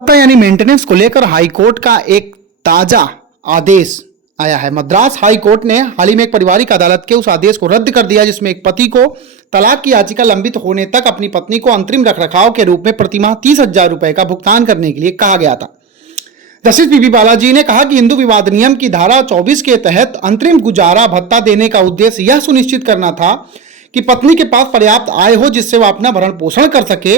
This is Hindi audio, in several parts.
यानी मेंटेनेंस को लेकर हाईकोर्ट का एक ताजा आदेश आया है। मद्रास हाई कोर्ट ने हाल ही में एक पारिवारिक अदालत के उस आदेश को रद्द कर दिया जिसमें एक पति को तलाक की याचिका लंबित होने तक अपनी पत्नी को अंतरिम रखरखाव के रूप में प्रतिमाह 30,000 रुपए का भुगतान करने के लिए कहा गया था। जस्टिस पीपी बालाजी ने कहा कि हिंदू विवाद नियम की धारा 24 के तहत अंतरिम गुजारा भत्ता देने का उद्देश्य यह सुनिश्चित करना था कि पत्नी के पास पर्याप्त आय हो जिससे वह अपना भरण पोषण कर सके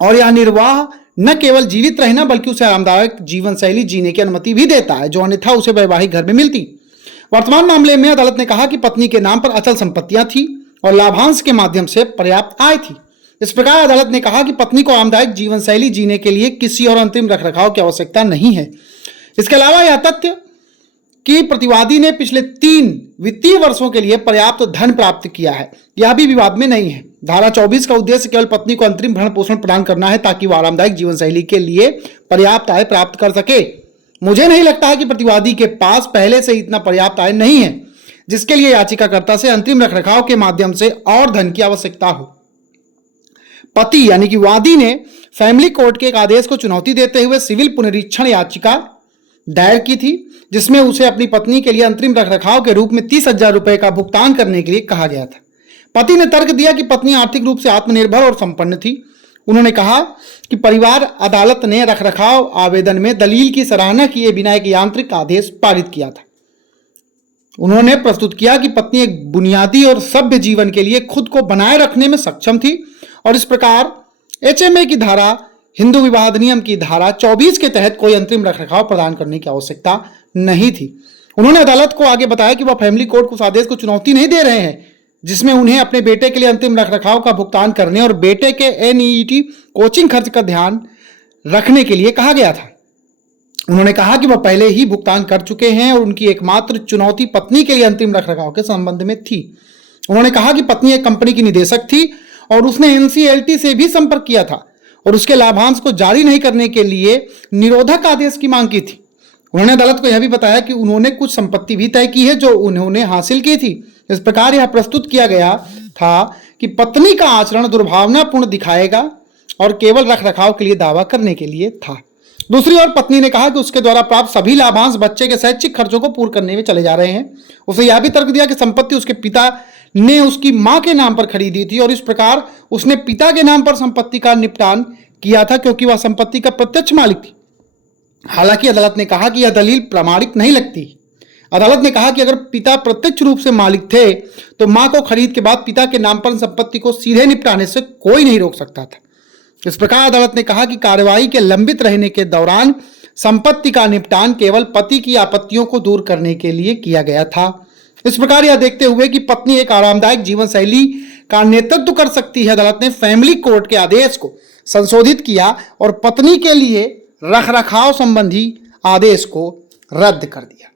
और यह निर्वाह न केवल जीवित रहना बल्कि उसे आरामदायक जीवन शैली जीने की अनुमति भी देता है जो अन्यथा उसे वैवाहिक घर में मिलती। वर्तमान मामले में अदालत ने कहा कि पत्नी के नाम पर अचल संपत्तियां थी और लाभांश के माध्यम से पर्याप्त आय थी। इस प्रकार अदालत ने कहा कि पत्नी को आरामदायक जीवन शैली जीने के लिए किसी और अंतरिम रखरखाव की आवश्यकता नहीं है। इसके अलावा यह तथ्य कि प्रतिवादी ने पिछले 3 वित्तीय वर्षों के लिए पर्याप्त धन प्राप्त किया है यह भी विवाद में नहीं है। धारा 24 का उद्देश्य केवल पत्नी को अंतरिम भरण पोषण प्रदान करना है ताकि वह आरामदायक जीवन शैली के लिए पर्याप्त आय प्राप्त कर सके। मुझे नहीं लगता है कि प्रतिवादी के पास पहले से इतना पर्याप्त आय नहीं है जिसके लिए याचिकाकर्ता से अंतरिम रखरखाव के माध्यम से और धन की आवश्यकता हो। पति यानी कि वादी ने फैमिली कोर्ट के एक आदेश को चुनौती देते हुए सिविल पुनरीक्षण याचिका दायर की थी जिसमें उसे अपनी पत्नी के लिए अंतरिम रखरखाव के रूप में 30,000 रुपए का भुगतान करने के लिए कहा गया था। पति ने तर्क दिया कि पत्नी आर्थिक रूप से आत्मनिर्भर और संपन्न थी। उन्होंने कहा कि परिवार अदालत ने रखरखाव आवेदन में दलील की सराहना किए बिना एक यांत्रिक आदेश पारित किया था। उन्होंने प्रस्तुत किया कि पत्नी एक बुनियादी और सभ्य जीवन के लिए खुद को बनाए रखने में सक्षम थी और इस प्रकार HMA की धारा हिंदू विवाद नियम की धारा 24 के तहत कोई अंतरिम रखरखाव प्रदान करने की आवश्यकता नहीं थी। उन्होंने अदालत को आगे बताया कि वह फैमिली कोर्ट को उस आदेश को चुनौती नहीं दे रहे हैं जिसमें उन्हें अपने बेटे के लिए अंतिम रखरखाव का भुगतान करने और बेटे के NEET कोचिंग खर्च का ध्यान रखने के लिए कहा गया था। उन्होंने कहा कि वह पहले ही भुगतान कर चुके हैं और उनकी एकमात्र चुनौती पत्नी के लिए अंतिम रखरखाव के संबंध में थी। उन्होंने कहा कि पत्नी एक कंपनी की निदेशक थी और उसने NCLT से भी संपर्क किया था और उसके लाभांश को जारी नहीं करने के लिए निरोधक आदेश की मांग की थी। उन्होंने अदालत को यह भी बताया कि उन्होंने कुछ संपत्ति भी तय की है जो उन्होंने हासिल की थी। इस प्रकार यह प्रस्तुत किया गया था कि पत्नी का आचरण दुर्भावनापूर्ण दिखाएगा और केवल रखरखाव के लिए दावा करने के लिए था। दूसरी ओर पत्नी ने कहा कि उसके द्वारा प्राप्त सभी लाभांश बच्चे के शैक्षिक खर्चों को पूर्ण करने में चले जा रहे हैं। उसे यह भी तर्क दिया कि संपत्ति उसके पिता ने उसकी मां के नाम पर खरीदी थी और इस प्रकार उसने पिता के नाम पर संपत्ति का निपटान किया था क्योंकि वह संपत्ति का प्रत्यक्ष मालिक थी। हालांकि अदालत ने कहा कि यह दलील प्रामाणिक नहीं लगती। अदालत ने कहा कि अगर पिता प्रत्यक्ष रूप से मालिक थे तो मां को खरीद के बाद पिता के नाम पर संपत्ति को सीधे निपटाने से कोई नहीं रोक सकता था। इस प्रकार अदालत ने कहा कि कार्यवाही के लंबित रहने के दौरान संपत्ति का निपटान केवल पति की आपत्तियों को दूर करने के लिए किया गया था। इस प्रकार यह देखते हुए कि पत्नी एक आरामदायक जीवन शैली का नेतृत्व कर सकती है, अदालत ने फैमिली कोर्ट के आदेश को संशोधित किया और पत्नी के लिए रखरखाव संबंधी आदेश को रद्द कर दिया।